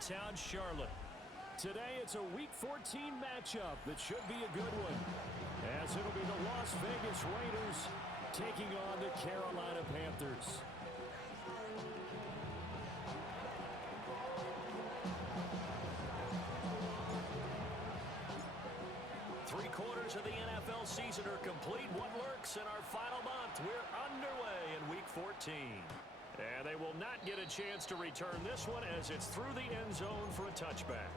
Town, Charlotte. Today it's a Week 14 matchup that should be a good one, as it'll be the Las Vegas Raiders taking on the Carolina Panthers. Three-quarters of the NFL season are complete. What lurks in our final month? We're underway in Week 14. And they will not get a chance to return this one as it's through the end zone for a touchback.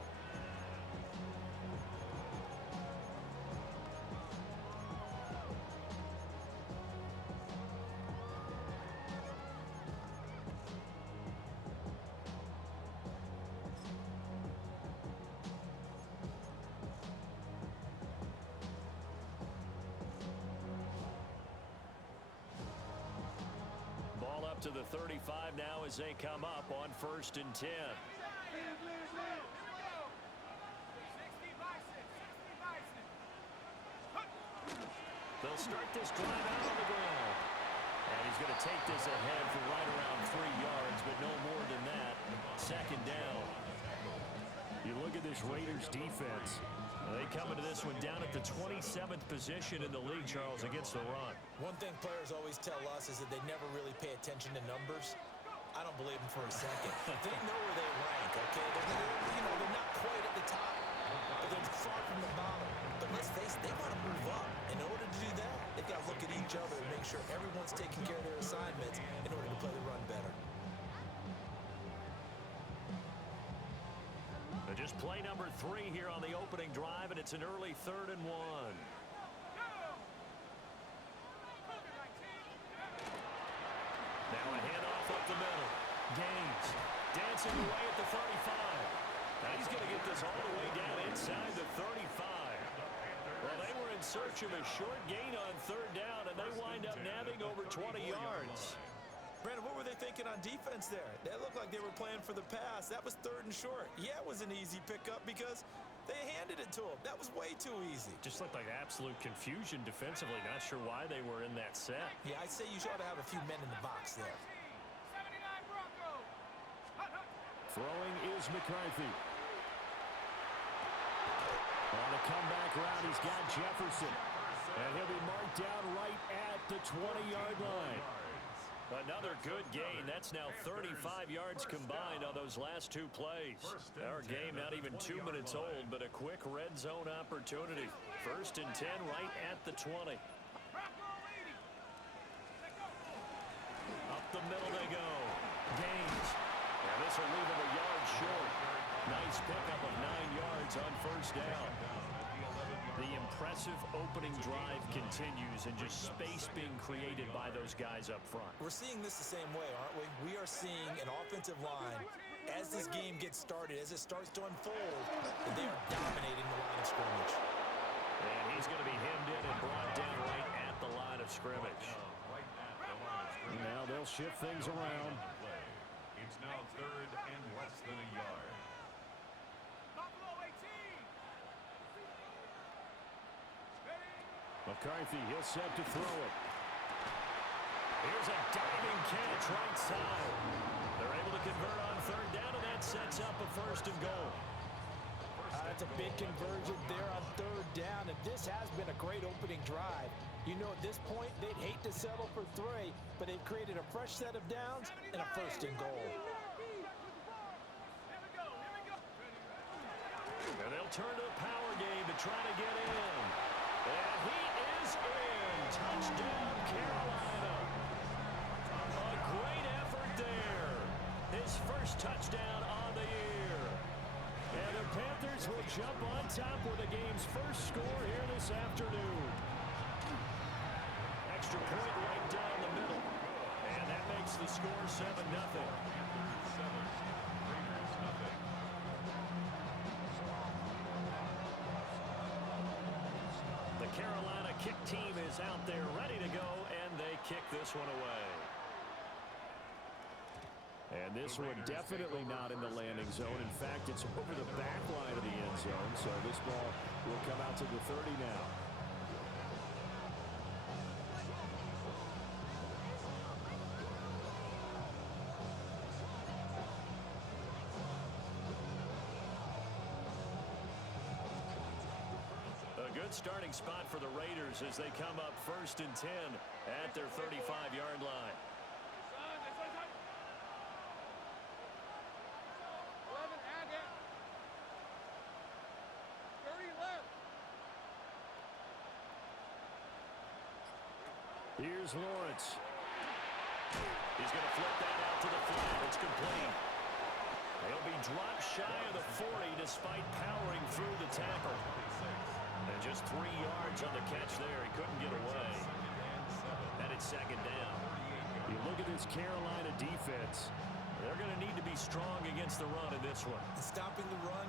Ball up to the 35 now as they come up on 1st and 10. They'll start this drive out on the ground. And he's going to take this ahead for right around 3 yards, but no more than that. 2nd down. You look at this Raiders defense. They come into this one down at the 27th position in the league, Charles, against the run. One thing players always tell us is that they never really pay attention to numbers. I don't believe them for a second. They know where they rank, okay? They're not quite at the top, but they're far from the bottom. But let's face it, they want to move up. In order to do that, they've got to look at each other and make sure everyone's taking care of their assignments in order to play the run better. Just play number 3 here on the opening drive, and it's an early 3rd and 1. Now a handoff up the middle. Gaines dancing away at the 35. Now he's going to get this all the way down inside the 35. Well, they were in search of a short gain on 3rd down, and they wind up nabbing over 20 yards. Brandon, what were they thinking on defense there? That looked like they were playing for the pass. That was 3rd and short. Yeah, it was an easy pickup because they handed it to him. That was way too easy. Just looked like absolute confusion defensively. Not sure why they were in that set. Yeah, I'd say you should have a few men in the box there. Throwing is McCarthy. On the comeback route, he's got Jefferson. And he'll be marked down right at the 20-yard line. Another good gain. That's now 35 yards combined on those last 2 plays. Our game not even 2 minutes old, but a quick red zone opportunity. 1st and 10 right at the 20. Up the middle they go. Gaines. And this will leave him a yard short. Nice pickup of 9 yards on 1st down. The impressive opening drive continues, and just space being created by those guys up front. We're seeing this the same way, aren't we? We are seeing an offensive line, as this game gets started, as it starts to unfold, that they are dominating the line of scrimmage. And he's going to be hemmed in and brought down right at the line of scrimmage. Now they'll shift things around. It's now 3rd and less than a yard. McCarthy, he'll set to throw it. Here's a diving catch right side. They're able to convert on 3rd down, and that sets up a 1st and goal. That's a big conversion there on 3rd down, and this has been a great opening drive. You know, at this point, they'd hate to settle for 3, but they've created a fresh set of downs and a 1st and goal. And they'll turn to the power game to try to get in. And he is in. Touchdown, Carolina. A great effort there. His first touchdown on the year. And the Panthers will jump on top with the game's first score here this afternoon. Extra point right down the middle. And that makes the score 7-0. 7, Raiders nothing. The Carolina kick team is out there ready to go, and they kick this one away. And this one definitely not in the landing zone. In fact, it's over the back line of the end zone, so this ball will come out to the 30 now. good starting spot for the Raiders as they come up 1st and 10 at their 35-yard line. Here's Lawrence. He's going to flip that out to the flat. It's complete. He'll be dropped shy of the 40 despite powering through the tackle. And just 3 yards on the catch there. He couldn't get away. And it's 2nd down. You look at this Carolina defense. They're going to need to be strong against the run in this one. Stopping the run,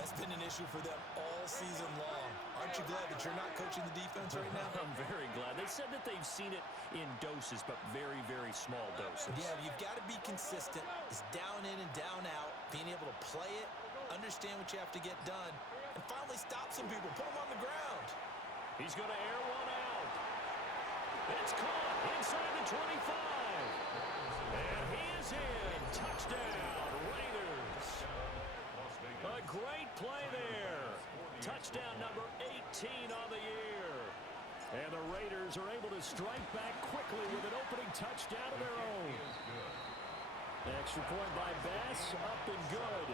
that's been an issue for them all season long. Aren't you glad that you're not coaching the defense right now? I'm very glad. They said that they've seen it in doses, but very, very small doses. Yeah, you've got to be consistent. It's down in and down out, being able to play it, understand what you have to get done, and finally stop some people, put them on the ground. He's going to air one out. It's caught inside the 25. And he is in. Touchdown, Raiders. A great play there. Touchdown number 18 on the year. And the Raiders are able to strike back quickly with an opening touchdown of their own. Extra point by Bass, up and good.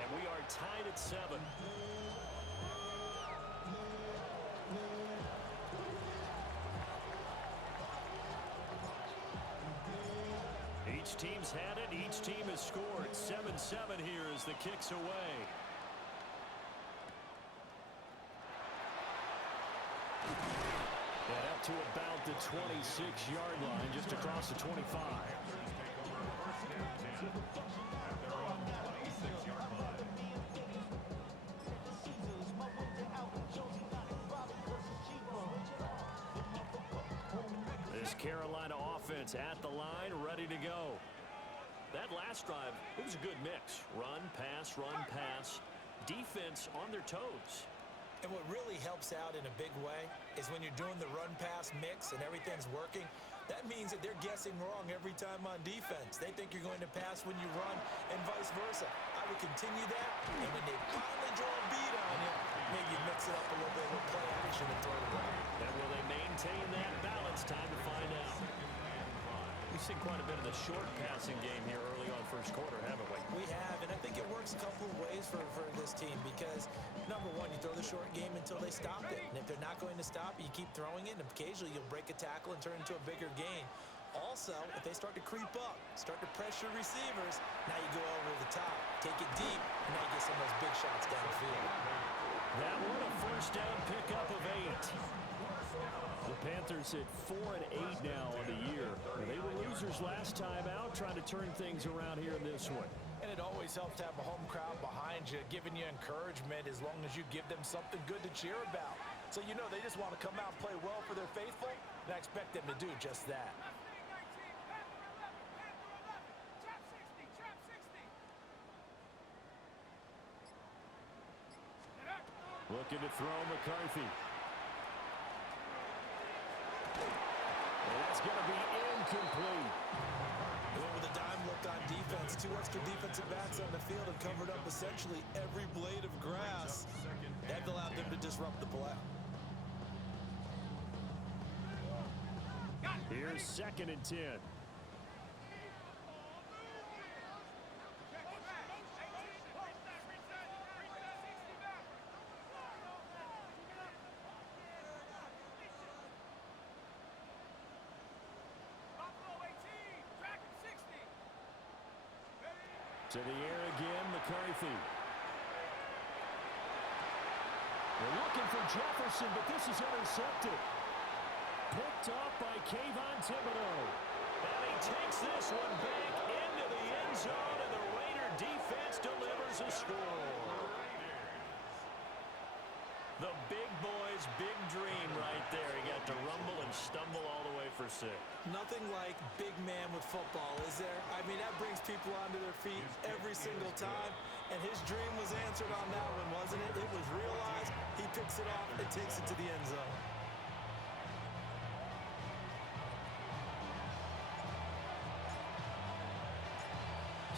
And we are tied at 7. Each team's had it. Each team has scored. 7-7 here as the kick's away. And up to about the 26-yard line, just across the 25. This Carolina offense at the line, ready to go. That last drive, it was a good mix. Run, pass, defense on their toes. And what really helps out in a big way is when you're doing the run-pass mix and everything's working, that means that they're guessing wrong every time on defense. They think you're going to pass when you run and vice versa. I would continue that, and when they finally draw a beat on you, maybe you mix it up a little bit with play action and throw it away. And will they maintain that balance? Time to find out. We've seen quite a bit of the short passing game here early on first quarter, haven't we? We have, and I think it works a couple of ways for this team because, number one, you throw the short game until they stop it. And if they're not going to stop it, you keep throwing it, and occasionally you'll break a tackle and turn it into a bigger gain. Also, if they start to creep up, start to pressure receivers, now you go over the top, take it deep, and now you get some of those big shots downfield. That one a first down pickup of 8. The Panthers at 4-8 now on the year. They were losers last time out, trying to turn things around here in this one. And it always helps to have a home crowd behind you, giving you encouragement as long as you give them something good to cheer about. So you know they just want to come out and play well for their faithful, and I expect them to do just that. Looking to throw McCarthy. And that's going to be incomplete. They went with a dime look on defense. 2 extra defensive backs on the field and covered up essentially every blade of grass. That allowed them to disrupt the play. Here's 2nd and 10. To the air again, McCarthy. They're looking for Jefferson, but this is intercepted. Picked off by Kayvon Thibodeau. And he takes this one back into the end zone, and the Raider defense delivers a score. The big boy's big dream right there. He got to rumble and stumble all the way for 6. Nothing like big man with football, is there? I mean, that brings people onto their feet every single time. And his dream was answered on that one, wasn't it? It was realized. He picks it off and takes it to the end zone.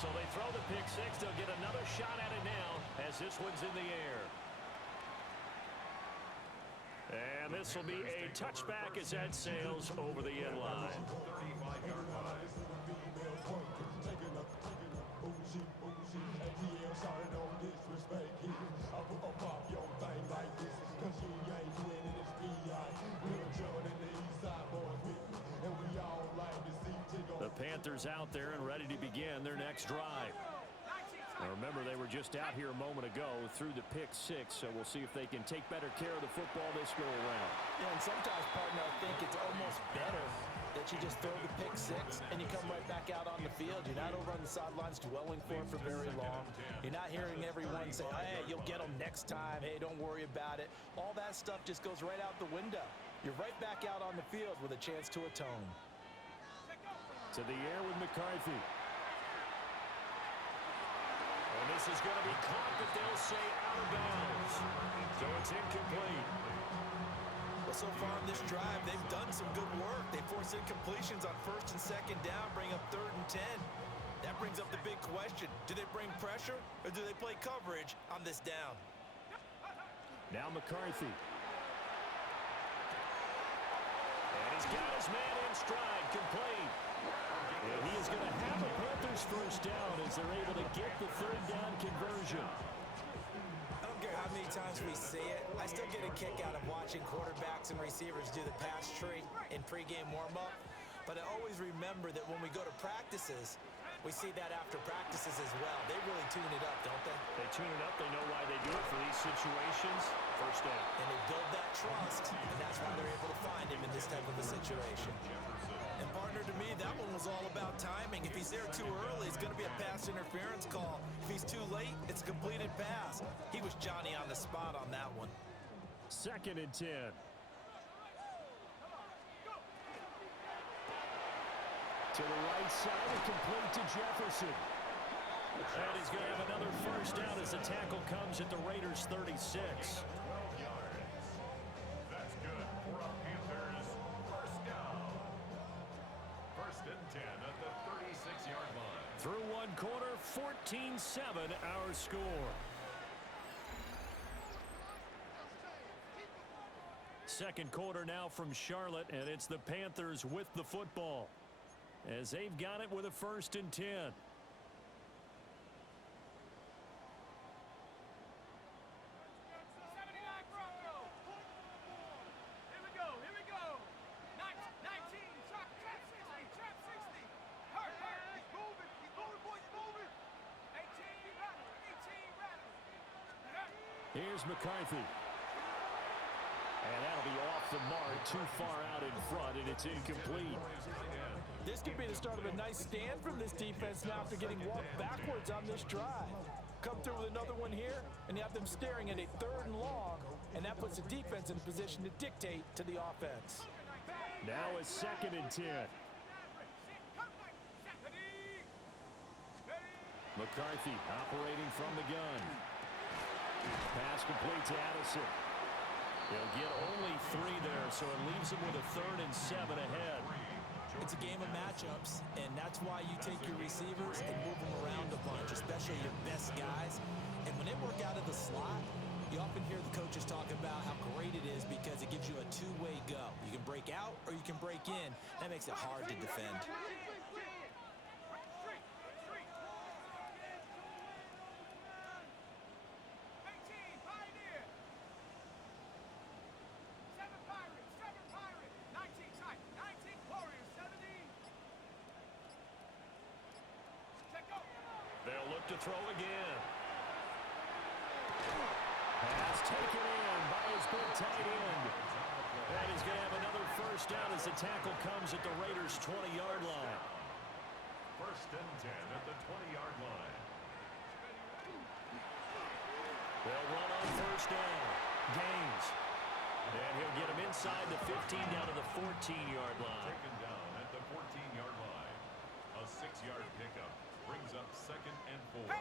So they throw the pick 6. They'll get another shot at it now as this one's in the air. And this will be a touchback as that sails over the end line. 35-yard line. The Panthers out there and ready to begin their next drive. Now remember, they were just out here a moment ago through the pick six, so we'll see if they can take better care of the football this go around. Yeah, and sometimes, partner, I think it's almost better that you just throw the pick six and you come right back out on the field. You're not over on the sidelines dwelling for it for very long. You're not hearing everyone say, hey, you'll get them next time. Hey, don't worry about it. All that stuff just goes right out the window. You're right back out on the field with a chance to atone. To the air with McCarthy. And this is going to be caught, but they'll say out of bounds. So it's incomplete. Well, so far in this drive, they've done some good work. They force incompletions on first and second down, bring up 3rd and 10. That brings up the big question. Do they bring pressure or do they play coverage on this down? Now McCarthy. And he's got his man in stride, complete. And he is going to have a Panthers first down as they're able to get the 3rd down conversion. I don't care how many times we see it. I still get a kick out of watching quarterbacks and receivers do the pass tree in pregame warm-up. But I always remember that when we go to practices, we see that after practices as well. They really tune it up, don't they? They tune it up. They know why they do it for these situations. First down. And they build that trust, and that's why they're able to find him in this type of a situation. And partner, to me, that one was all about timing. If he's there too early, it's going to be a pass interference call. If he's too late, it's a completed pass. He was Johnny on the spot on that one. 2nd and 10. To the right side and complete to Jefferson. And he's going to have another first down as the tackle comes at the Raiders' 36. 12 yards. That's good for a Panthers first down. 1st and 10 at the 36-yard line. Through one quarter, 14-7 our score. Second quarter now from Charlotte, and it's the Panthers with the football as they've got it with a 1st and 10. Here's McCarthy. And that'll be off the mark, too far out in front, and it's incomplete. This could be the start of a nice stand from this defense now after getting walked backwards on this drive. Come through with another one here, and you have them staring at a 3rd and long, and that puts the defense in a position to dictate to the offense. Now it's 2nd and 10. McCarthy operating from the gun. Pass complete to Addison. They'll get only 3 there, so it leaves them with a 3rd and 7 ahead. It's a game of matchups, and that's why you take your receivers and move them around a bunch, especially your best guys. And when they work out of the slot, you often hear the coaches talk about how great it is because it gives you a two-way go. You can break out or you can break in. That makes it hard to defend. They'll look to throw again. Pass taken in by his big tight end. And he's going to have another first down as the tackle comes at the Raiders' 20-yard line. 1st and 10 at the 20-yard line. They'll run on first down. Gaines. And he'll get him inside the 15 down to the 14-yard line. Taken down at the 14-yard line. A 6-yard pickup brings up 2nd and 4.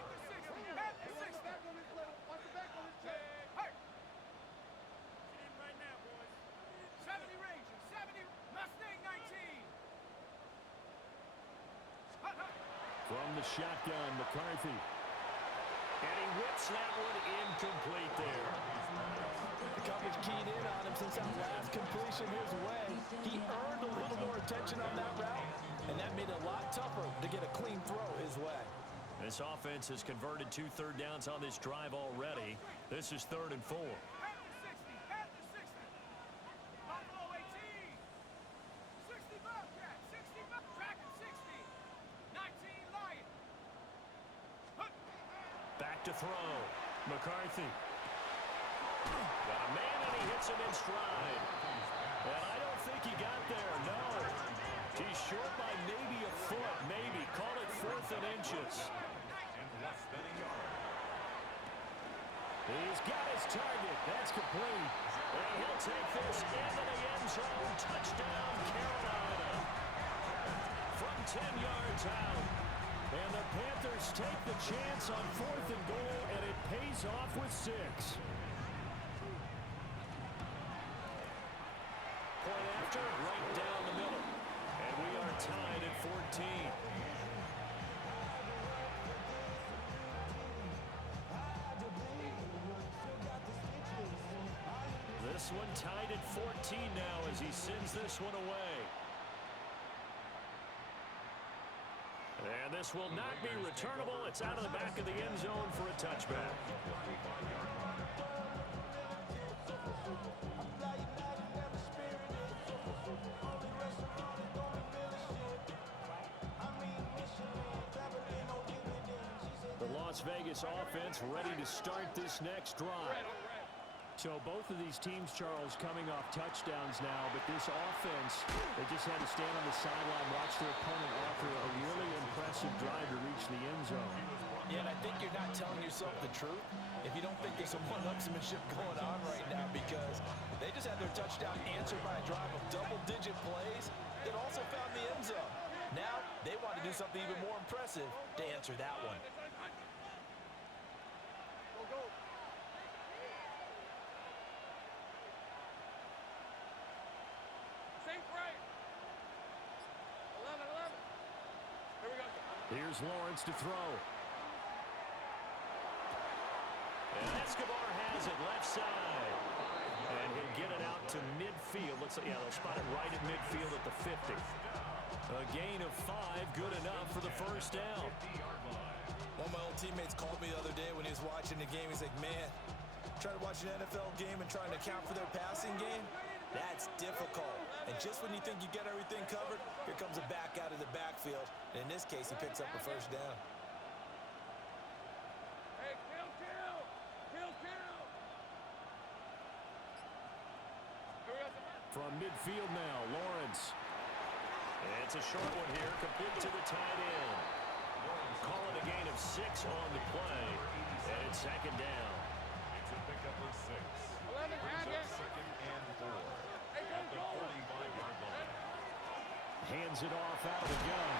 From the shotgun, McCarthy. And he whips that one incomplete there. The coverage keyed in on him since that last completion his way. He earned a little more attention on that route, and that made it a lot tougher to get a clean throw his way. This offense has converted 2 third downs on this drive already. This is 3rd and 4. Back to throw. McCarthy. Got a man, and he hits him in stride. And I don't think he got there, no. He's short by maybe a foot, maybe. Call it 4th and inches. He's got his target. That's complete. And he'll take this into the end zone. Touchdown, Carolina. From 10 yards out. And the Panthers take the chance on 4th and goal, and it pays off with 6. Point after, right down the middle. And we are tied at 14. This one tied at 14 now as he sends this one away. And this will not be returnable. It's out of the back of the end zone for a touchback. The Las Vegas offense ready to start this next drive. So both of these teams, Charles, coming off touchdowns now, but this offense, they just had to stand on the sideline, watch their opponent offer a really impressive drive to reach the end zone. Yeah, and I think you're not telling yourself the truth if you don't think there's some one-upsmanship going on right now, because they just had their touchdown answered by a drive of double-digit plays that also found the end zone. Now they want to do something even more impressive to answer that one. Here's Lawrence to throw. And Escobar has it left side. And he'll get it out to midfield. Looks like, yeah, they'll spot it right at midfield at the 50. A gain of 5, good enough for the first down. One of my old teammates called me the other day when he was watching the game. He's like, man, trying to watch an NFL game and trying to account for their passing game, that's difficult. And just when you think you get everything covered, here comes a back out of the backfield. And in this case, he picks up a first down. Hey, kill. From midfield now, Lawrence. And it's a short one here, complete to the tight end. Call it a gain of 6 on the play. And it's 2nd down. It's a pickup of 6. 11, Brings up 2nd and 4. At the 45-yard line. Hands it off out of the gun.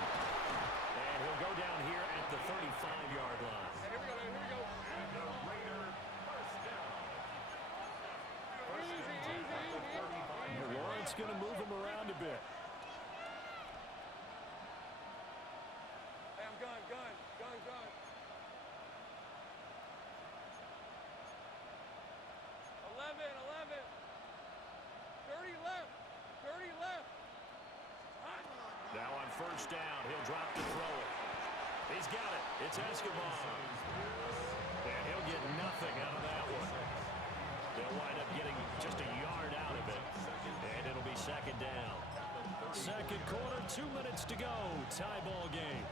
And he'll go down here at the 35-yard line. Here we go. And the Raider first down. Easy. Lawrence going to move him around a bit. Hey, I'm gun. 11. 30 left. Now on first down, he'll drop to throw it. He's got it. It's Escobar. And he'll get nothing out of that one. They'll wind up getting just a yard out of it. And it'll be 2nd down. 2nd quarter, 2 minutes to go. Tie ball game.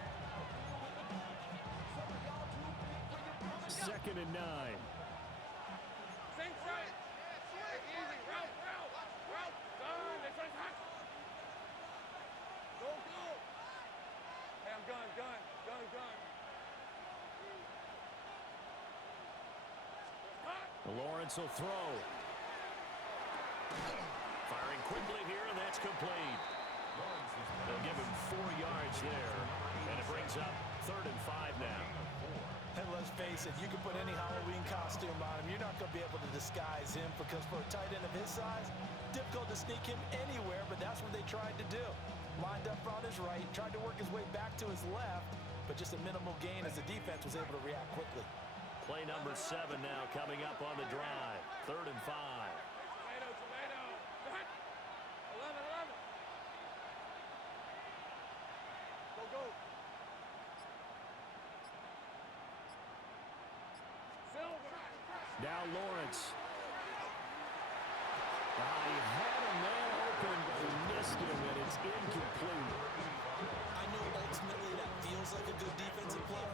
2nd and 9. Think right. Easy. Route. Gun. That's right. Go. Hey, I'm gun. Lawrence will throw. Firing quickly here, and that's complete. They'll give him 4 yards there, and it brings up 3rd and 5 now. And let's face it, you can put any Halloween costume on him. You're not going to be able to disguise him, because for a tight end of his size, difficult to sneak him anywhere, but that's what they tried to do. Lined up on his right, tried to work his way back to his left, but just a minimal gain as the defense was able to react quickly. Play number 7 now coming up on the drive. 3rd and 5. Now Lawrence. He had a man open, but he missed him, and it's incomplete. I know ultimately that feels like a good defensive play,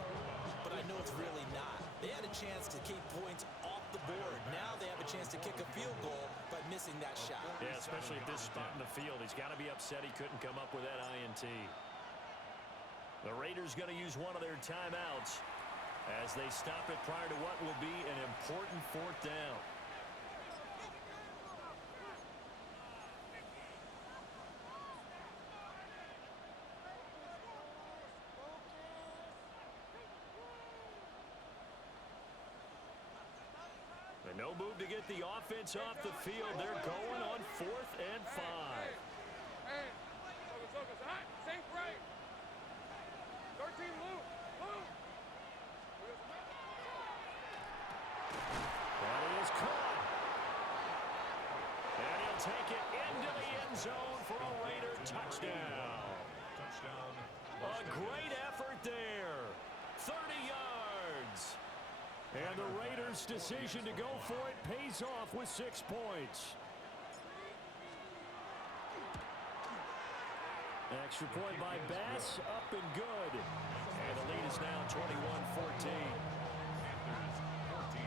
but I know it's really not. They had a chance to keep points off the board. Now they have a chance to kick a field goal by missing that shot. Yeah, especially at this spot in the field. He's got to be upset he couldn't come up with that INT. The Raiders going to use one of their timeouts as they stop it prior to what will be an important fourth down. And no move to get the offense off the field. They're going on 4th and 5. Focus, hot, safe right. 13, loop. That is caught. And he'll take it into the end zone for a Raider touchdown. Touchdown. A great effort there. 30 yards. And the Raiders' decision to go for it pays off with 6 points. Extra point by Bass, up and good. And the lead is now 21-14. Panthers 14.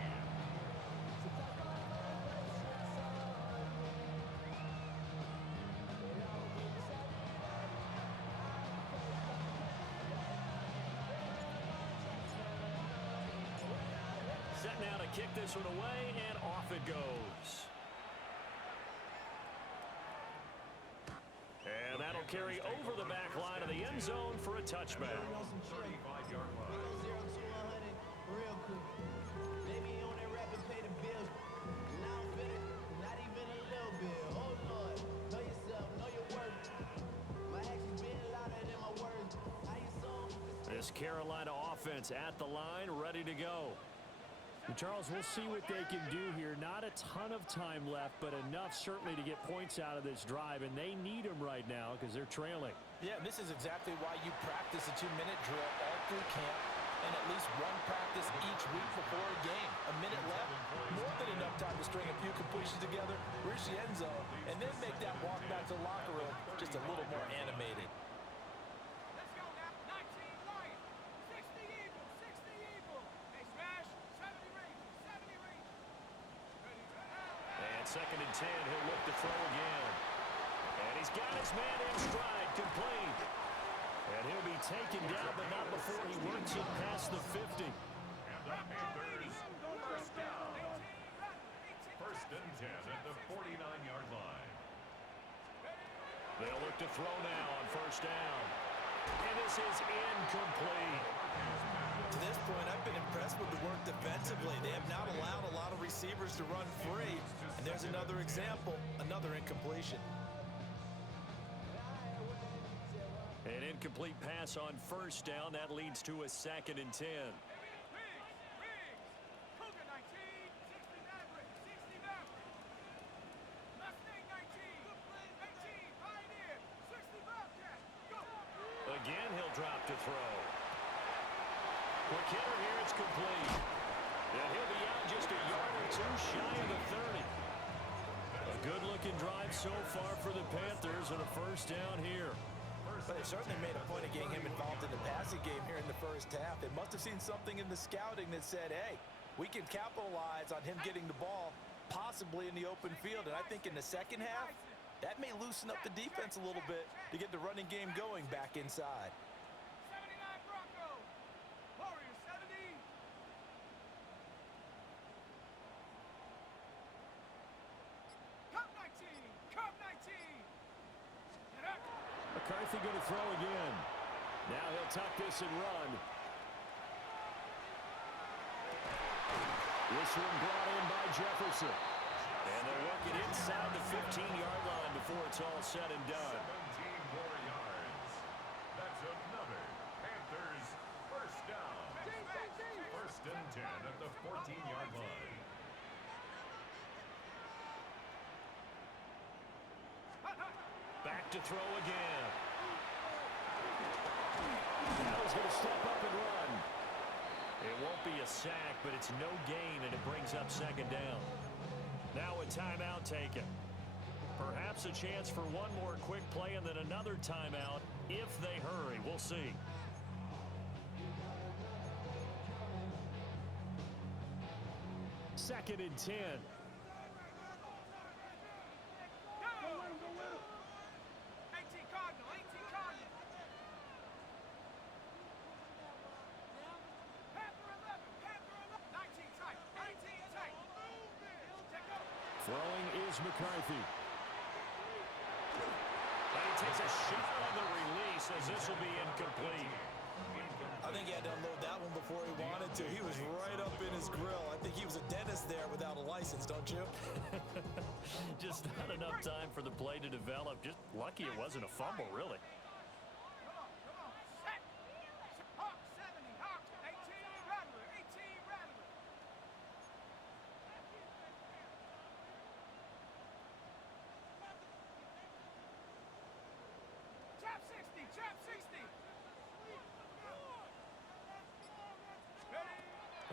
Set now to kick this one away, and off it goes. And that'll carry over the back line of the end zone for a touchback. 35-yard line. Real quick. They be on that rap and pay the bills. Now I'm better, not even a little bit. Oh Lord, know yourself, know your worth. My actions being louder than my words. How you saw? This Carolina offense at the line, ready to go. And Charles, we'll see what they can do here. Not a ton of time left, but enough certainly to get points out of this drive, and they need them right now because they're trailing. Yeah, and this is exactly why you practice a 2-minute drill all through camp and at least one practice each week before a game. A minute left, more than enough time to string a few completions together, reach the end zone, and then make that walk back to the locker room just a little more animated. Let's go now. 19 Lions, 60 Eagles, 60 Eagles. They smash, 70 Rangers, 70 Rangers. And 2nd and 10, he'll look to throw again. And he's got his man in stride, complete. And he'll be taken down, but not before he works it past the 50. And the Panthers, first down. 1st and 10 at the 49-yard line. They'll look to throw now on 1st down. And this is incomplete. To this point, I've been impressed with the work defensively. They have not allowed a lot of receivers to run free. And there's another example, another incompletion. An incomplete pass on 1st down. That leads to a 2nd and 10. Riggs, Cougar 19, 60 Maverick, 60 Maverick. Mustang 19, 18 Pioneer, 60 Bobcat. Go! Again, he'll drop to throw. Quick hitter here, it's complete. And he'll be out just a yard or two shy of the 30. A good-looking drive so far for the Panthers and a 1st down here. But they certainly made a point of getting him involved in the passing game here in the 1st half. They must have seen something in the scouting that said, hey, we can capitalize on him getting the ball possibly in the open field. And I think in the 2nd half, that may loosen up the defense a little bit to get the running game going back inside. 79 Broncos, Warriors 70. Cup 19, Cup 19. Get up. McCarthy going to throw again. Now he'll tuck this and run. This one brought in by Jefferson. And they'll work it inside the 15-yard line before it's all said and done. 17 more yards. That's another Panthers 1st down. 1st and 10 at the 14-yard line. Back to throw again. Now he's going to step up and run. It won't be a sack, but it's no gain, and it brings up second down. Now a timeout taken. Perhaps a chance for one more quick play and then another timeout if they hurry. We'll see. Second and 10. Throwing is McCarthy. And he takes a shot on the release as this will be incomplete. I think he had to unload that one before he wanted to. He was right up in his grill. I think he was a dentist there without a license, don't you? Just not enough time for the play to develop. Just lucky it wasn't a fumble, really.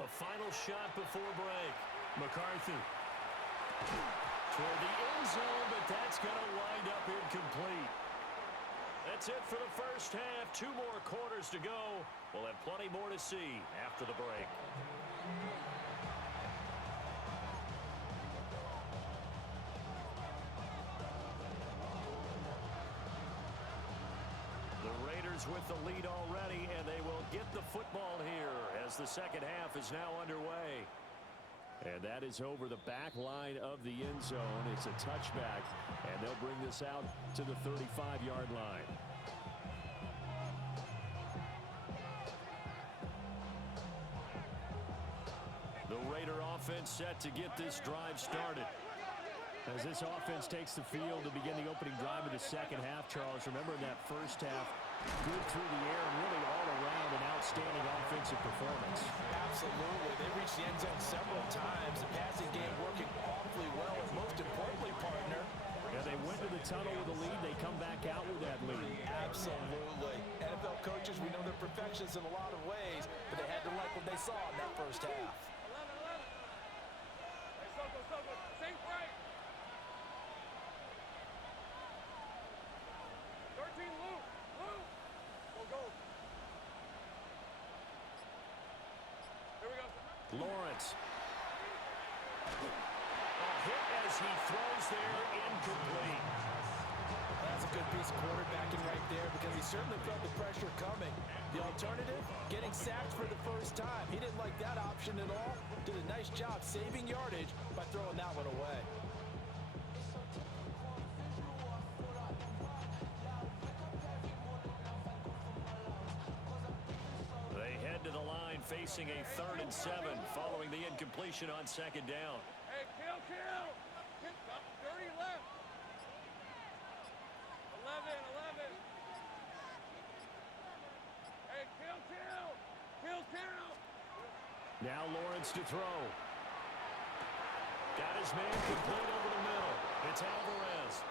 A final shot before break. McCarthy toward the end zone, but that's going to wind up incomplete. That's it for the first half. 2 more quarters to go. We'll have plenty more to see after the break. The Raiders with the lead already, and they will get the football here as the second half is now underway. And that is over the back line of the end zone. It's a touchback, and they'll bring this out to the 35-yard line. The Raider offense set to get this drive started. As this offense takes the field to begin the opening drive of the second half, Charles, remember in that first half, good through the air and really all around an outstanding offensive performance. Absolutely. They reached the end zone several times. The passing game working awfully well, and most importantly, partner, Yeah, they went to the tunnel with a lead. They come back out with that lead. absolutely. NFL coaches, we know they're perfectionists in a lot of ways, but they had to like what they saw in that first half. 13, Luke. Go. Here we go. Lawrence. A hit as he throws there, incomplete. That's a good piece of quarterbacking right there because he certainly felt the pressure coming. The alternative, getting sacked for the first time. He didn't like that option at all. Did a nice job saving yardage by throwing that one away. They head to the line facing a 3rd and 7 following the incompletion on second down. Hey, kill. Hit 30 left. 11. Hey, kill. Now Lawrence to throw. Got his man complete over the middle. It's Alvarez.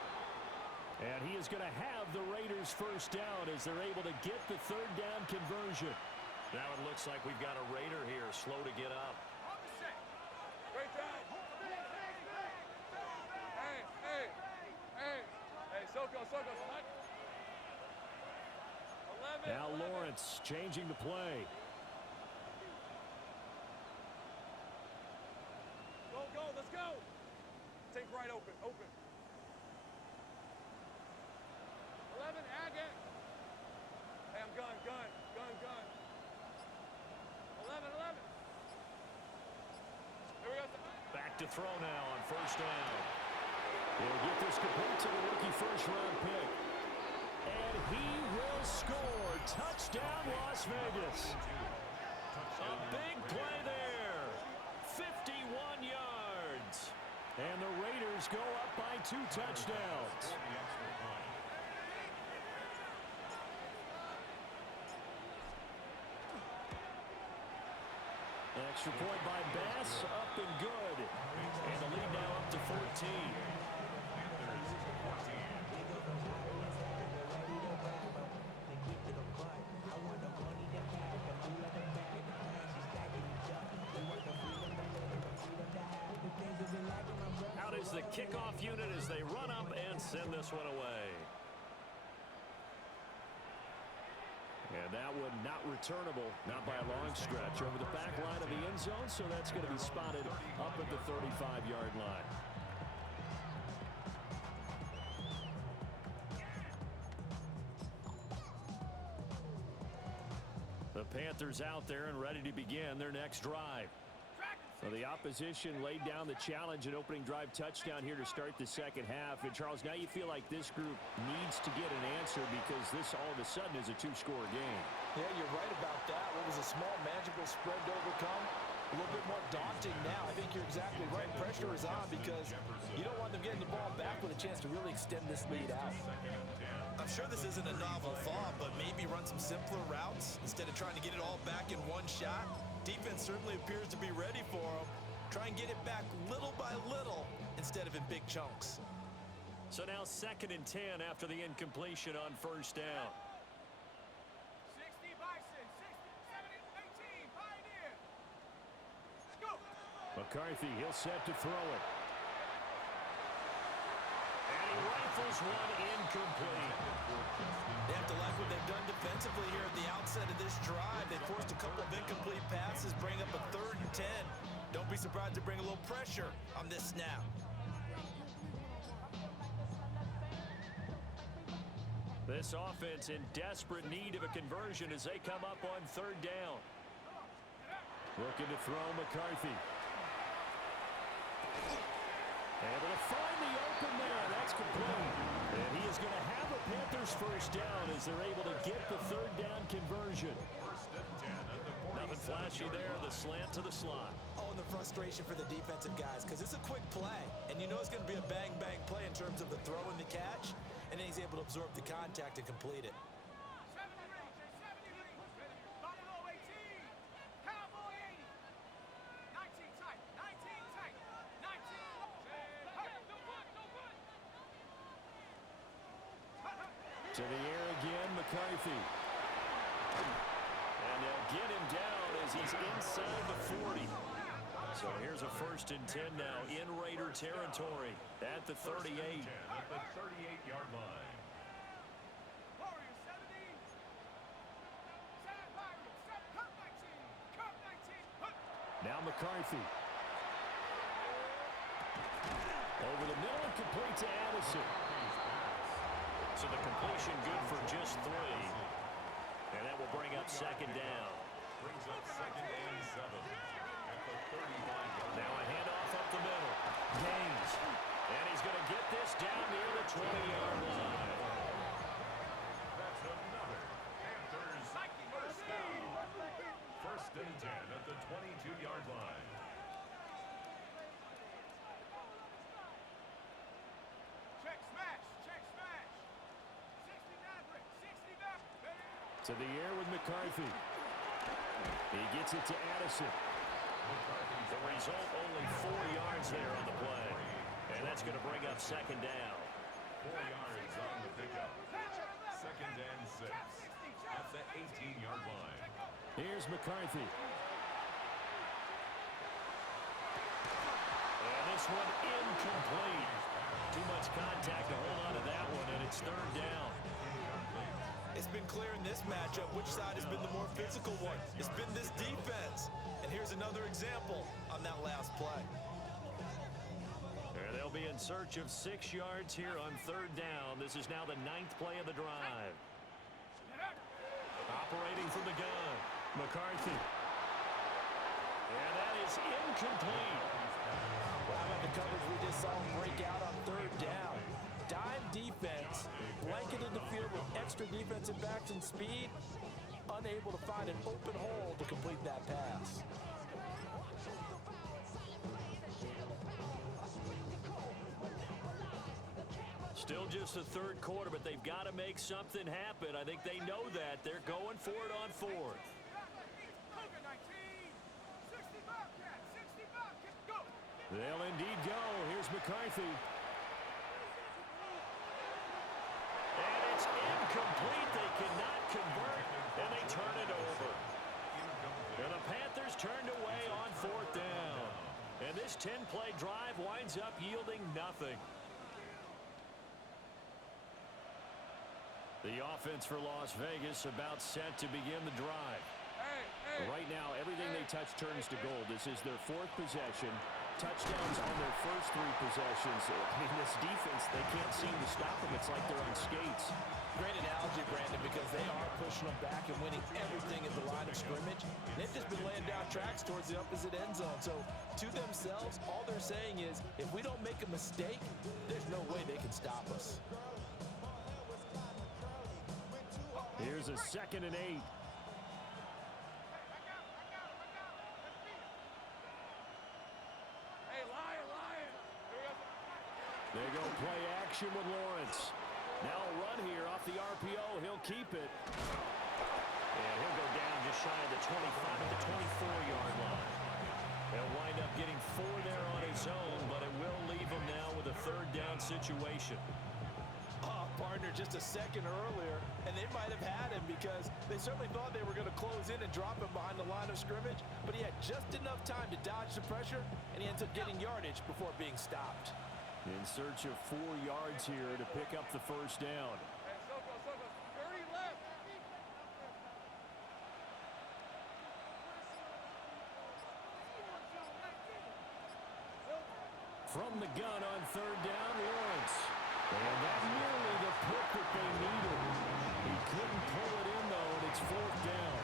And he is going to have the Raiders first down as they're able to get the 3rd down conversion. Now it looks like we've got a Raider here slow to get up. Great job. Hey, Soko. 11. Now Lawrence changing the play. Go, let's go. Take right open. 11, Agate. Hey, I'm gun. 11. Here we go. Back to throw now on first down. He'll get this complete to the rookie first-round pick. And he will score. Touchdown, Las Vegas. A big play there. 51 yards. And the Raiders go up by 2 touchdowns. Extra point by Bass, up and good. And the lead now up to 14. the kickoff unit as they run up and send this one away. And that one not returnable, not by a long stretch, over the back line of the end zone, so that's going to be spotted up at the 35-yard line. The Panthers out there and ready to begin their next drive. So the opposition laid down the challenge and opening drive touchdown here to start the second half. And, Charles, now you feel like this group needs to get an answer because this all of a sudden is a two-score game. Yeah, you're right about that. What was a small, manageable spread to overcome? A little bit more daunting now. I think you're exactly right. Pressure is on because you don't want them getting the ball back with a chance to really extend this lead out. I'm sure this isn't a novel thought, but maybe run some simpler routes instead of trying to get it all back in one shot. Defense certainly appears to be ready for them. Try and get it back little by little instead of in big chunks. So now 2nd and 10 after the incompletion on first down. 60 Bison, 60, 70, 18, Pioneer. Let's go. McCarthy, he'll set to throw it. And he rifles one incomplete. They have to like what they've done defensively here at the outset of this drive. They forced a couple of incomplete passes, bring up a 3rd and 10. Don't be surprised to bring a little pressure on this snap. This offense in desperate need of a conversion as they come up on 3rd down. Looking to throw McCarthy. Able to find the open there. That's complete. And he is going to have a Panthers first down as they're able to get the 3rd down conversion. Nothing flashy there. The slant to the slot. Oh, and the frustration for the defensive guys because it's a quick play. And you know it's going to be a bang-bang play in terms of the throw and the catch. And then he's able to absorb the contact and complete it. 70 range, 70 range. Buffalo 18. Cowboy 80. 19 tight, 19 tight. 19. No good, no good. To the air again, McCarthy. And they'll get him down as he's inside the 40. So here's a 1st and 10 now in Raider territory at the 38. At the 38-yard line. Warriors 70. 7 Pirates, 7, Cup 19. Cup 19. Now McCarthy. Over the middle and complete to Addison. So the completion good for just 3. And that will bring up 2nd down. Brings up 2nd and 7. At the 35-yard Now a handoff up the middle. Gaines. And he's going to get this down near the 20-yard line. That's another Panthers first down. 1st and 10 at the 22-yard line. Check smash, check smash. 60 Maverick, 60 Maverick. To the air with McCarthy. He gets it to Addison. The result, only 4 yards there on the play. And that's going to bring up 2nd down. 4 yards on the pickup. 2nd and 6 at the 18-yard line. Here's McCarthy. And this one incomplete. Too much contact to hold on to that one, and it's 3rd down. It's been clear in this matchup which side has been the more physical one. It's been this defense. And here's another example on that last play. And they'll be in search of 6 yards here on 3rd down. This is now the 9th play of the drive. Operating from the gun, McCarthy. And that is incomplete. Well, how about the coverage we just saw break out on 3rd down? Dime defense, blanketed the field with extra defensive backs and speed, unable to find an open hole to complete that pass. Still just the 3rd quarter, but they've got to make something happen. I think they know that. They're going for it on 4th. Cougar 19. 60 Bobcat, 60 Bobcat. Go. They'll indeed go. Here's McCarthy. And it's incomplete. They cannot convert, and they turn it over. And the Panthers turned away on 4th down. And this 10-play drive winds up yielding nothing. The offense for Las Vegas about set to begin the drive. Right now, everything they touch turns to gold. This is their fourth possession. Touchdowns on their first three possessions. I mean, this defense, they can't seem to stop them. It's like they're on skates. Great analogy, Brandon, because they are pushing them back and winning everything at the line of scrimmage. They've just been laying down tracks towards the opposite end zone. So, to themselves, all they're saying is, if we don't make a mistake, there's no way they can stop us. Here's a 2nd and 8. They go play action with Lawrence. Now a run here off the RPO. He'll keep it. And he'll go down just shy of the 25 at the 24-yard line. He'll wind up getting 4 there on his own, but it will leave him now with a 3rd down situation. Partner just a second earlier, and they might have had him because they certainly thought they were going to close in and drop him behind the line of scrimmage, but he had just enough time to dodge the pressure, and he ends up getting yardage before being stopped. In search of 4 yards here to pick up the 1st down. From the gun on 3rd down, Lawrence. And that nearly the pick that they needed. He couldn't pull it in, though, and it's 4th down.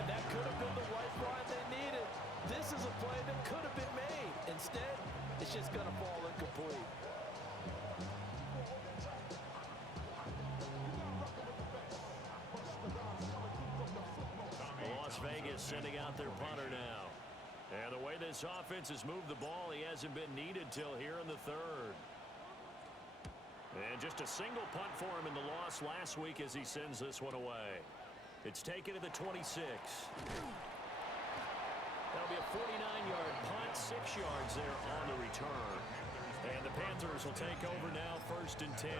And that could have been the lifeline they needed. This is a play that could have been made. Instead, it's just going to fall incomplete. Las Vegas sending out their punter now. And the way this offense has moved the ball, he hasn't been needed till here in the 3rd. And just a single punt for him in the loss last week as he sends this one away. It's taken to the 26. That'll be a 49-yard punt, 6 yards there on the return. And the Panthers will take over now, 1st and 10.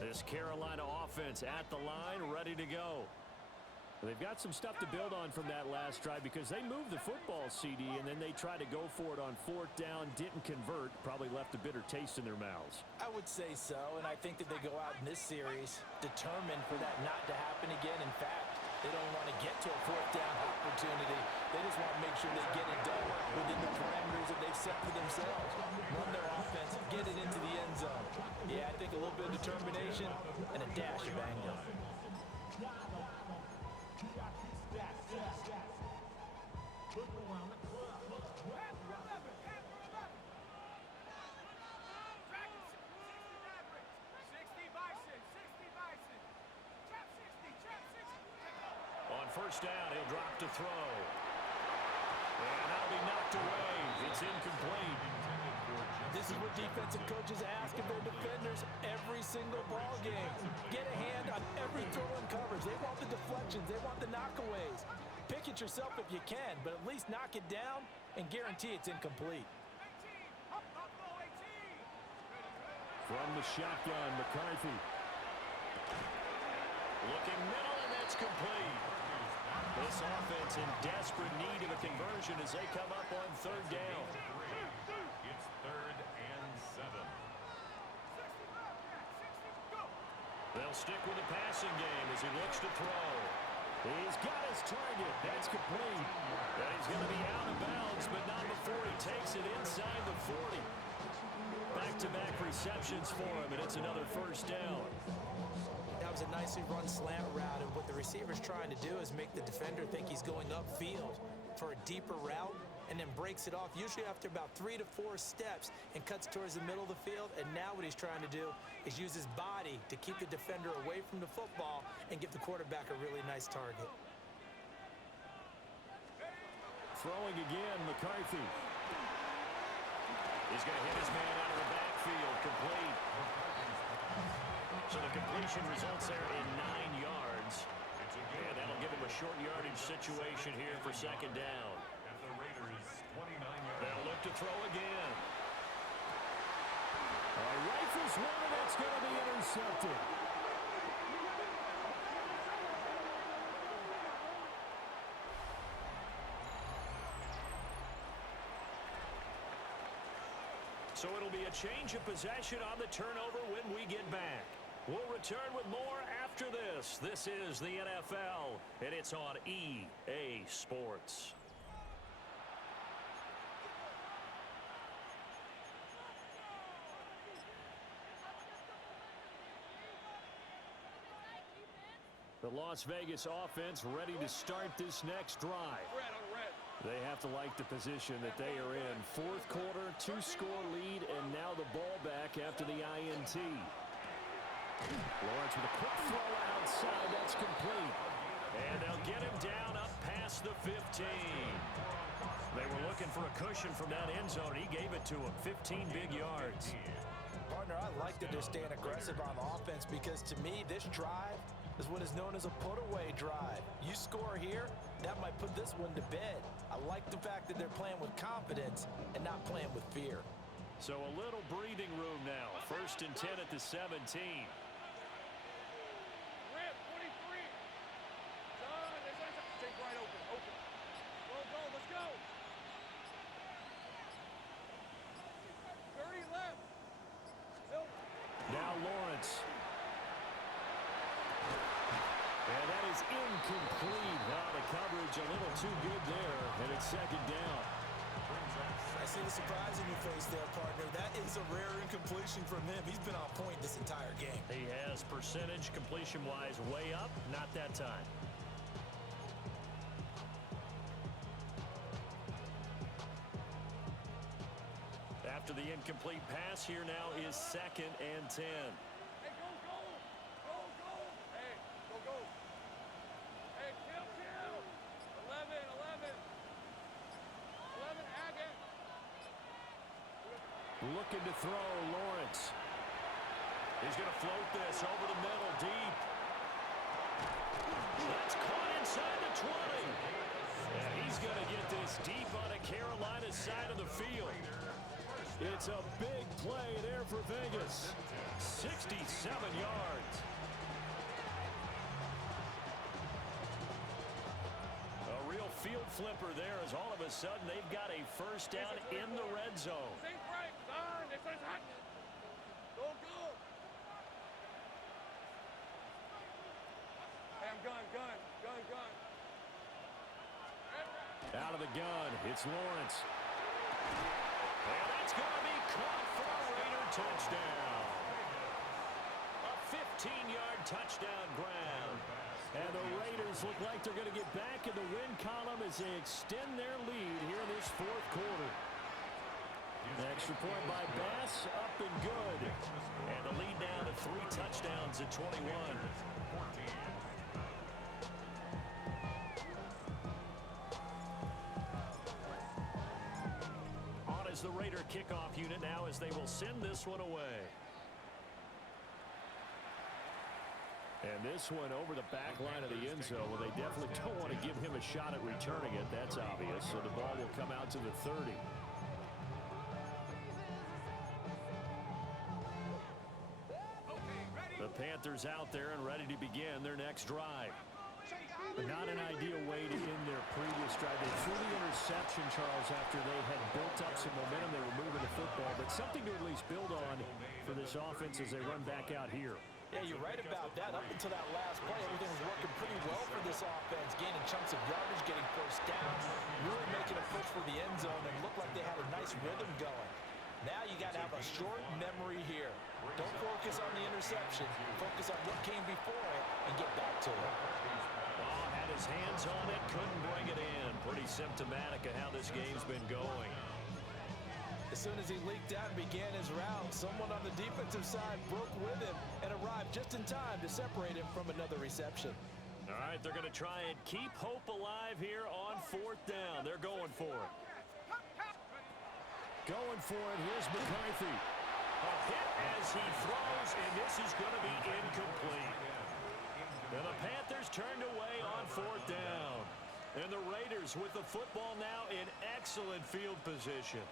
This Carolina offense at the line, ready to go. They've got some stuff to build on from that last drive because they moved the football, CD, and then they tried to go for it on 4th down, didn't convert, probably left a bitter taste in their mouths. I would say so, and I think that they go out in this series determined for that not to happen again. In fact, they don't want to get to a 4th down opportunity. They just want to make sure they get it done within the parameters that they've set for themselves. Run their offense, get it into the end zone. Yeah, I think a little bit of determination and a dash of anger. On 1st down, he'll drop to throw. And that'll be knocked away. It's incomplete. This is what defensive coaches ask of their defenders every single ball game. Get a hand on every throw in coverage. They want the deflections. They want the knockaways. Pick it yourself if you can, but at least knock it down and guarantee it's incomplete. From the shotgun, McCarthy. Looking middle, and that's complete. This offense in desperate need of a conversion as they come up on 3rd down. It's 3rd and 7. They'll stick with the passing game as he looks to throw. He's got his target. That's complete. And he's going to be out of bounds, but not before he takes it inside the 40. Back-to-back receptions for him, and it's another 1st down. That was a nicely run slant route, and what the receiver's trying to do is make the defender think he's going upfield for a deeper route and then breaks it off, usually after about 3 to 4 steps, and cuts towards the middle of the field. And now what he's trying to do is use his body to keep the defender away from the football and give the quarterback a really nice target. Throwing again, McCarthy. He's going to hit his man out of the backfield, complete. So the completion results there in 9 yards. And that'll give him a short yardage situation here for 2nd down. At the Raiders' 29-yard. They'll look to throw again. Rifles one, and that's going to be intercepted. So it'll be a change of possession on the turnover when we get back. We'll return with more after this. This is the NFL, and it's on EA Sports. The Las Vegas offense ready to start this next drive. They have to like the position that they are in. Fourth quarter, 2-score lead, and now the ball back after the INT. Lawrence with a quick throw outside. That's complete. And they'll get him down up past the 15. They were looking for a cushion from that end zone. He gave it to him. 15 big yards. Partner, I like that they're staying aggressive on offense because to me, this drive is what is known as a put-away drive. You score here, that might put this one to bed. I like the fact that they're playing with confidence and not playing with fear. So a little breathing room now. 1st and 10 at the 17. Rip, 23. John, take right open. Go, let's go. 30 left. Now Lawrence. And that is incomplete. Wow, the coverage a little too good there, and it's 2nd down. I see the surprise in your face there, partner. That is a rare incompletion from him. He's been on point this entire game. He has percentage completion-wise way up, not that time. After the incomplete pass, here now is 2nd and 10. Hey, go. Hey, go. Hey, kill. 11. 11, Agate. Looking to throw, Lawrence. He's going to float this over the middle, deep. That's caught inside the 20. And he's going to get this deep on a Carolina side of the field. It's a big play there for Vegas. 67 yards. A real field flipper there as all of a sudden they've got a 1st down in the red zone. Think right, son. This is hot. Go. Hey, I'm gun. Out of the gun, it's Lawrence. And that's going to be caught for a Raider touchdown. A 15-yard touchdown grab. And the Raiders look like they're going to get back in the win column as they extend their lead here in this 4th quarter. Extra point by Bass, up and good. And the lead now to 3 touchdowns at 21. On is the Raider kickoff unit now as they will send this one away. And this one over the back line of the end zone. Well, they definitely don't want to give him a shot at returning it. That's obvious. So the ball will come out to the 30. The Panthers out there and ready to begin their next drive. But not an ideal way to end their previous drive. They threw the interception, Charles, after they had built up some momentum. They were moving the football, but something to at least build on for this offense as they run back out here. Yeah, you're right about that. Up until that last play, everything was working pretty well for this offense, gaining chunks of yardage, getting 1st downs, really making a push for the end zone, and looked like they had a nice rhythm going. Now you got to have a short memory here. Don't focus on the interception. Focus on what came before it and get back to it. Oh, had his hands on it, couldn't bring it in. Pretty symptomatic of how this game's been going. As soon as he leaked out and began his route, someone on the defensive side broke with him and arrived just in time to separate him from another reception. All right, they're going to try and keep hope alive here on 4th down. They're going for it. Going for it. Here's McCarthy. A hit as he throws, and this is going to be incomplete. And the Panthers turned away on 4th down. And the Raiders with the football now in excellent field position.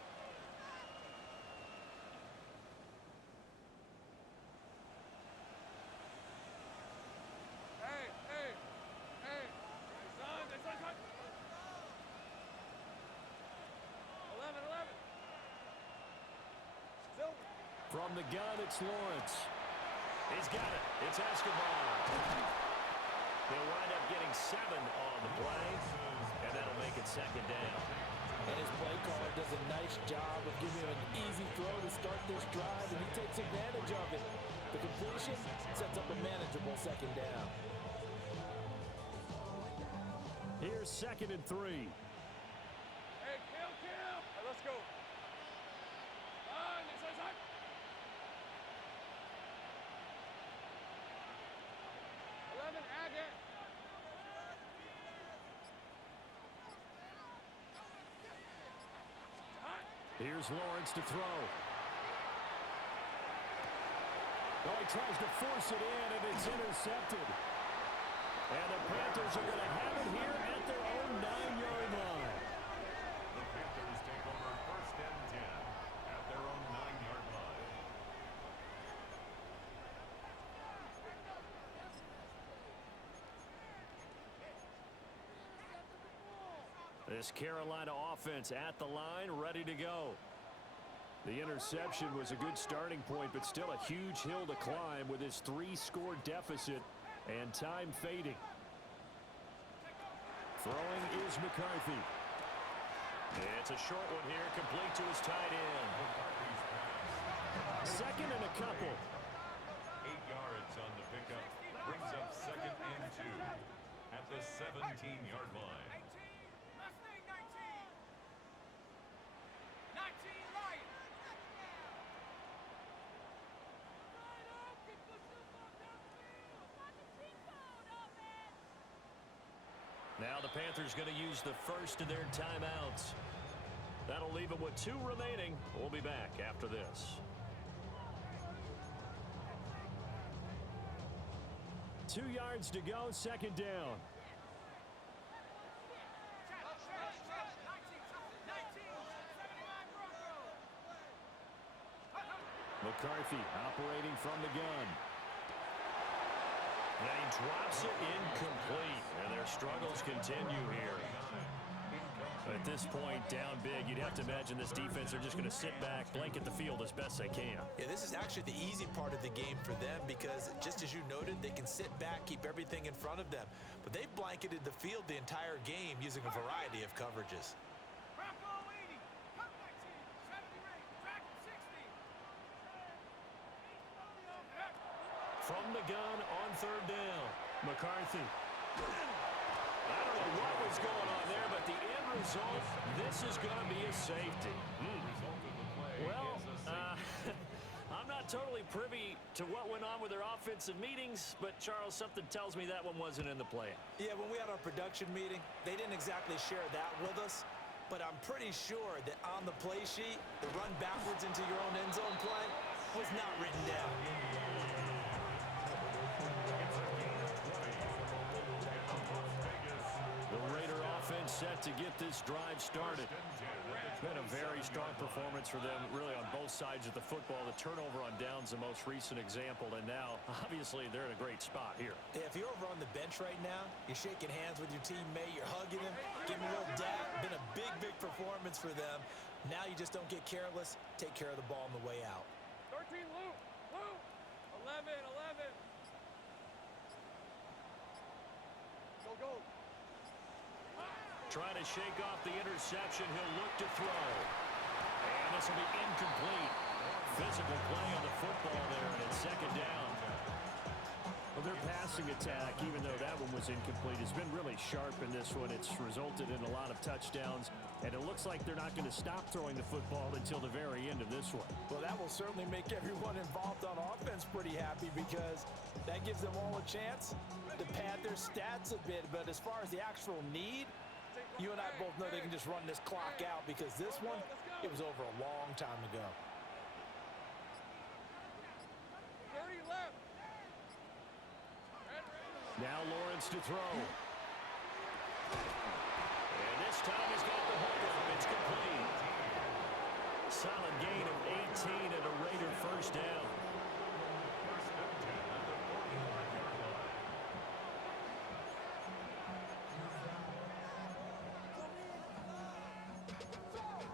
From the gun, it's Lawrence. He's got it. It's Escobar. He'll wind up getting 7 on the play, and that'll make it second down. And his play caller does a nice job of giving him an easy throw to start this drive, and he takes advantage of it. The completion sets up a manageable second down. Here's 2nd and 3. Hey, kill. Hey, let's go. Next side. 11, add it. Here's Lawrence to throw. Oh, he tries to force it in, and it's intercepted. And the Panthers are going to have it here at their own 9-yard line. The Panthers take over 1st and 10 at their own 9-yard line. This Carolina offense at the line, ready to go. The interception was a good starting point, but still a huge hill to climb with his 3-score deficit and time fading. Throwing is McCarthy. It's a short one here, complete to his tight end. 2nd and a couple. 8 yards on the pickup. Brings up 2nd and 2 at the 17-yard line. 18, Mustang 19. 19, Lion. Now the Panthers going to use the first of their timeouts. That'll leave them with 2 remaining. We'll be back after this. 2 yards to go, 2nd down. McCarthy operating from the gun. And he drops it incomplete, and their struggles continue here. At this point, down big, you'd have to imagine this defense are just going to sit back, blanket the field as best they can. Yeah, this is actually the easy part of the game for them because, just as you noted, they can sit back, keep everything in front of them. But they've blanketed the field the entire game using a variety of coverages. Bronco 80, Cup 19, 70 rate, track 60. From the gun on 3rd down. McCarthy. I don't know what was going on there, but the end result, this is going to be a safety. Well, I'm not totally privy to what went on with their offensive meetings, but Charles, something tells me that one wasn't in the plan. Yeah, when we had our production meeting, they didn't exactly share that with us, but I'm pretty sure that on the play sheet, the run backwards into your own end zone play was not written down. the Raider offense set to get this drive started. It's been a very strong performance for them, really, on both sides of the football. The turnover on downs, the most recent example, and now, obviously, they're in a great spot here. Yeah, if you're over on the bench right now, you're shaking hands with your teammate, you're hugging him, giving him a little dap. Been a big, big performance for them. Now you just don't get careless. Take care of the ball on the way out. 13, Lou. 11. Go. Trying to shake off the interception. He'll look to throw. And this will be incomplete. Physical play on the football there, and it's 2nd down. Well, their passing attack, even though that one was incomplete, has been really sharp in this one. It's resulted in a lot of touchdowns, and it looks like they're not going to stop throwing the football until the very end of this one. Well, that will certainly make everyone involved on offense pretty happy because that gives them all a chance to pad their stats a bit. But as far as the actual need, you and I both know they can just run this clock out because this one, it was over a long time ago. 30 left. Now Lawrence to throw. And this time he's got the hook up. It's complete. Solid gain of 18 and a Raider 1st down.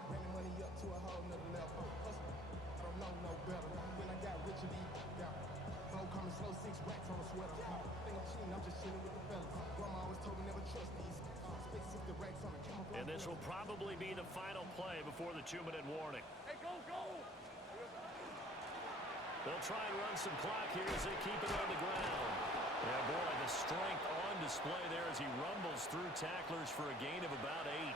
Running money up to a whole nother level. I don't know no better. And this will probably be the final play before the 2-minute warning. Hey, go, go! They'll try and run some clock here as they keep it on the ground. Yeah, boy, the strength on display there as he rumbles through tacklers for a gain of about 8.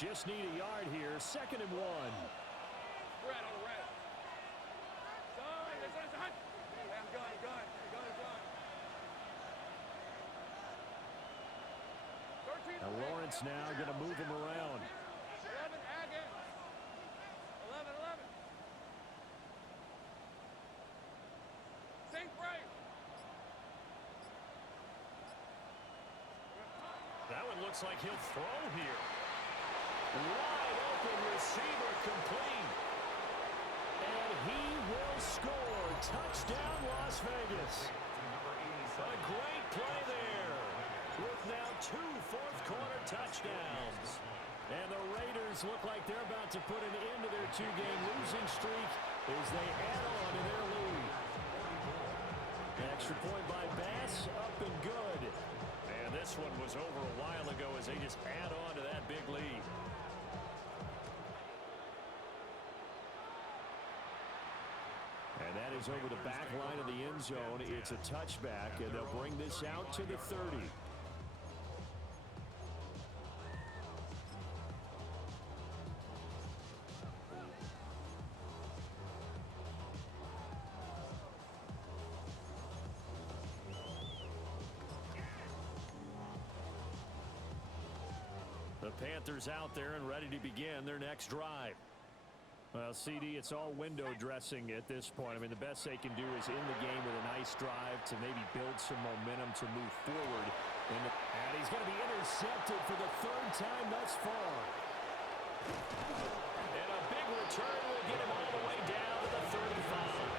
Just need a yard here. 2nd and 1. Red on the red. Son, this one's hot. Hey, I'm gun. Now Lawrence now going to move him around. 11, again. 11. Same frame. That one looks like he'll throw here. Wide open receiver complete. And he will score. Touchdown, Las Vegas. A great play there. With now 2 fourth-quarter touchdowns. And the Raiders look like they're about to put an end to their 2-game losing streak as they add on to their lead. An extra point by Bass, up and good. And this one was over a while ago as they just add on to that big lead. And that is over the back line of the end zone. It's a touchback, and they'll bring this out to the 30. The Panthers out there and ready to begin their next drive. Well, CD, it's all window dressing at this point. I mean, the best they can do is in the game with a nice drive to maybe build some momentum to move forward. And he's going to be intercepted for the 3rd time thus far. And a big return will get him all the way down to the 35.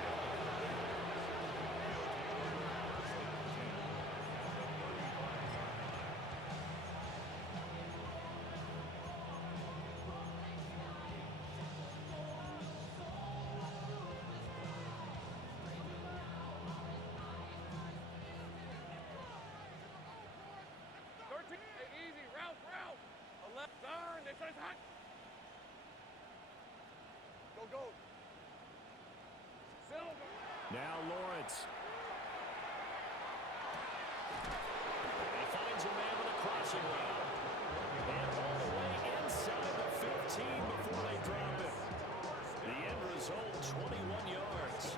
Go. Now Lawrence. He finds a man with a crossing route. And all the way inside the 15 before they drop it. The end result, 21 yards.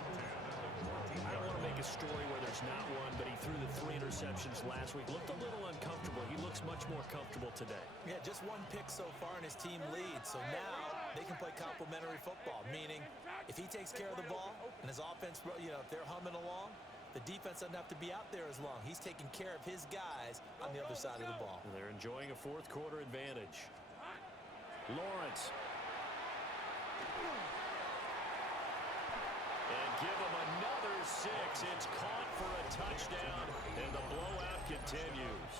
I don't want to make a story where there's not one, but he threw the 3 interceptions last week. Looked a little uncomfortable. He looks much more comfortable today. Yeah, just 1 pick so far and his team leads. So now they can play complementary football, meaning if he takes care of the ball and his offense, if they're humming along, the defense doesn't have to be out there as long. He's taking care of his guys on the other side of the ball. They're enjoying a 4th-quarter advantage. Lawrence. And give him another 6. It's caught for a touchdown, and the blowout continues.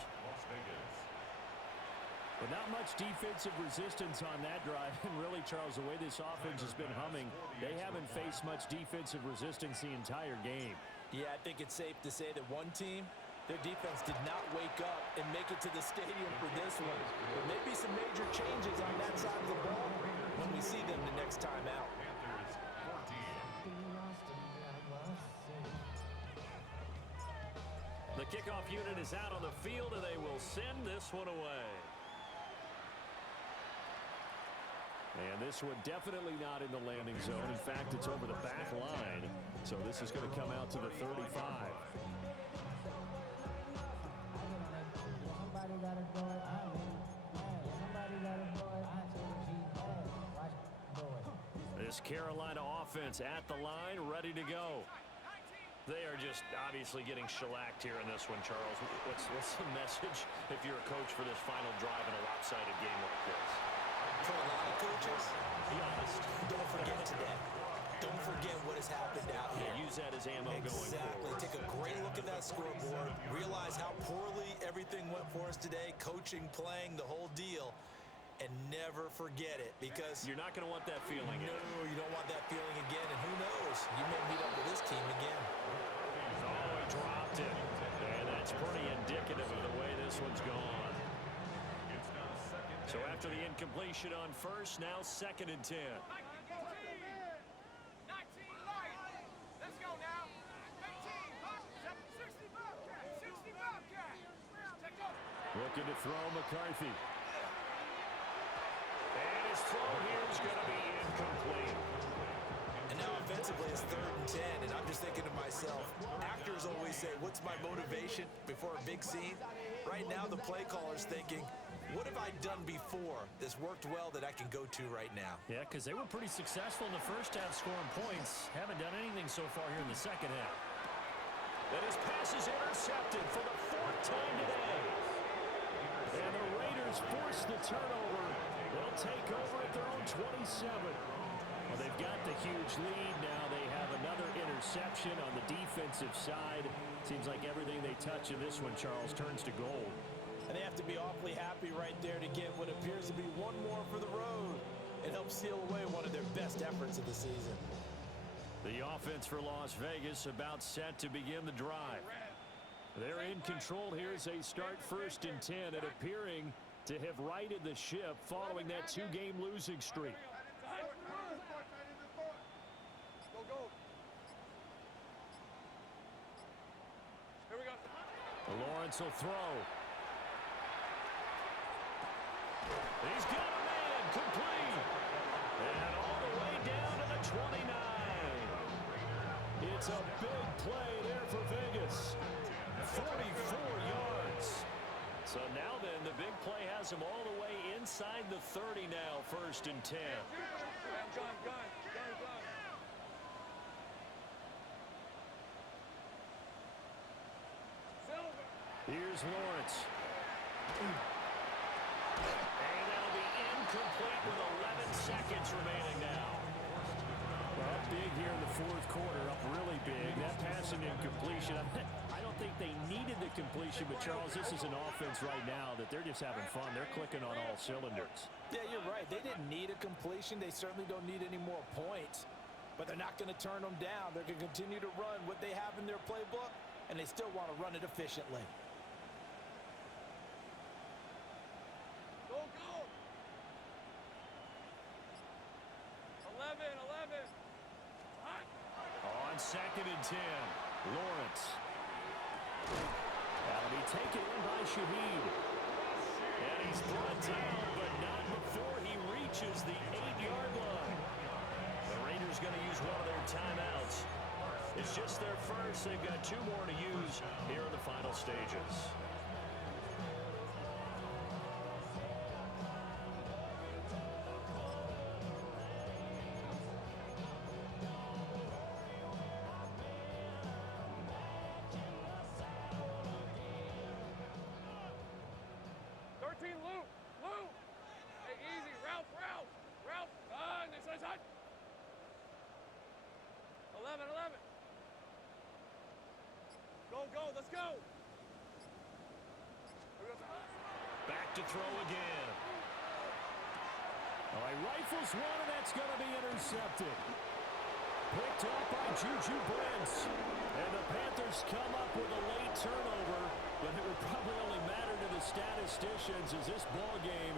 But not much defensive resistance on that drive. And really, Charles, the way this offense has been humming, they haven't faced much defensive resistance the entire game. Yeah, I think it's safe to say that one team, their defense did not wake up and make it to the stadium for this one. There may be some major changes on that side of the ball when we see them the next time out. The kickoff unit is out on the field, and they will send this one away. And this one definitely not in the landing zone. In fact, it's over the back line. So this is going to come out to the 35. This Carolina offense at the line, ready to go. They are just obviously getting shellacked here in this one, Charles. What's the message if you're a coach for this final drive in a lopsided game like this? For a lot of coaches, Be honest. don't forget today. Don't forget what has happened out here. Use that as ammo going Exactly. forward. Take a great look at that scoreboard. Realize how poorly everything went for us today. Coaching, playing, the whole deal. and never forget it, because You're not going to want that feeling. no, you don't want that feeling again, and who knows, you may meet up with this team again. Oh, he dropped it. And that's pretty indicative of the way this one's gone. It's now second So and after the incompletion on first, now 2nd and 10. 19 light. Let's go now. 18, 60 Bobcat. 60 Bobcat. Take over. Looking to throw McCarthy. And his throw here is going to be incomplete. And now offensively it's 3rd and 10, and I'm just thinking to myself, actors always say, what's my motivation before a big scene? Right now the play caller's thinking, what have I done before that's worked well that I can go to right now? Yeah, because they were pretty successful in the first half scoring points. Haven't done anything so far here in the second half. And his pass is intercepted for the 4th time today. And the Raiders force the turnover. They'll take over at their own 27. Well, they've got the huge lead. Now they have another interception on the defensive side. Seems like everything they touch in this one, Charles, turns to gold. And they have to be awfully happy right there to get what appears to be one more for the road. It helps seal away one of their best efforts of the season. The offense for Las Vegas about set to begin the drive. They're in control here as they start 1st and 10 and appearing to have righted the ship following that 2-game losing streak. Go, go. Here we go. Lawrence will throw. He's got a man, complete. And all the way down to the 29. It's a big play there for Vegas. 44 yards. So now then, the big play has him all the way inside the 30 now, 1st and 10. Gun. Silver. Here's Lawrence. And that'll be incomplete with 11 seconds remaining now. Well, up big here in the 4th quarter, up really big. That passing incompletion, I don't think they needed the completion, but Charles, this is an offense right now that they're just having fun. They're clicking on all cylinders. Yeah, you're right. They didn't need a completion. They certainly don't need any more points. But they're not going to turn them down. They're going to continue to run what they have in their playbook, and they still want to run it efficiently. Go. 11. On 2nd and 10, Lawrence. That'll be taken in by Shaheed. And he's brought down, but not before he reaches the 8-yard line. The Raiders going to use one of their timeouts. It's just their first. They've got 2 more to use here in the final stages. Lou. Hey, easy. Ralph. This side. 11. Go. Let's go. Back to throw again. Oh, he rifles one, and that's going to be intercepted. Picked up by Juju Brents. And the Panthers come up with a late turnover, but it would probably only matter to the statisticians as this ball game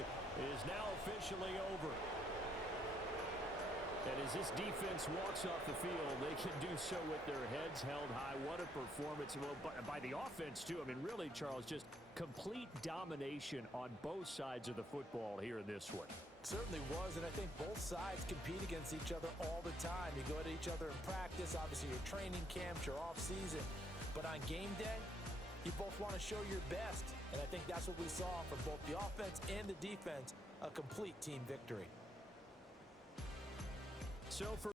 is now officially over. And as this defense walks off the field, they can do so with their heads held high. What a performance. Well, by the offense, too. I mean, really, Charles, just complete domination on both sides of the football here in this one. Certainly was, and I think both sides compete against each other all the time. You go at each other in practice, obviously your training camps, your off-season. But on game day, you both want to show your best. And I think that's what we saw from both the offense and the defense, a complete team victory. So for